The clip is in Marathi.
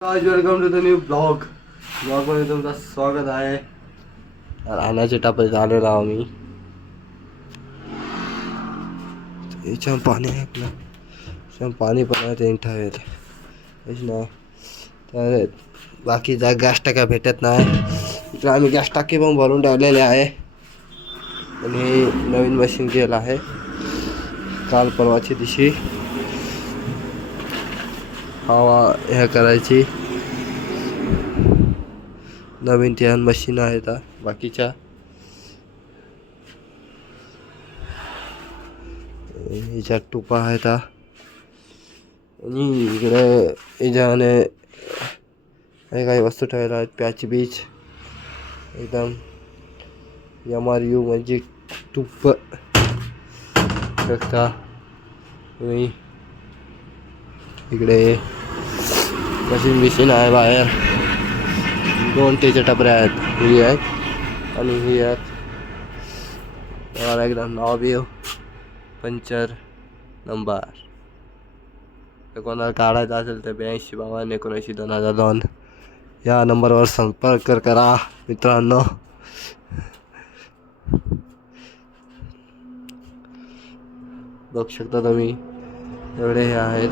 आज welcome to the new blog मध्ये तुमचं स्वागत आहे. रानाच्या टापरीत आलेलो आहो मी. याच्यावर पाणी आहे आपलं, याच्यावर पाणी पण आहे ते ठेवेल नाही तर बाकी जा गॅस टाक्या भेटत नाही. इकडे आम्ही गॅस टाकी पण भरून ठेवलेले आहे आणि नवीन मशीन केलं आहे काल परवाच्या दिवशी. हवा ह्या करायची नवीन त्या मशीन आहेत बाकीच्या. ह्याच्यात टुपा आहेत आणि इकडे याच्याने हे काही वस्तू ठेवायला आहेत. पॅच बीच एकदम MRU म्हणजे तुप शकता तुम्ही. इकडे मशीन आहे बाहेर. 2 त्याच्या टपऱ्या आहेत, ही आहेत आणि ही आहेत. एकदम नाव बी पंचर नंबर. तर कोणाला काढायचा असेल तर 8252192002 या नंबरवर संपर्क करा मित्रांनो. बघू शकता तुम्ही एवढे हे आहेत.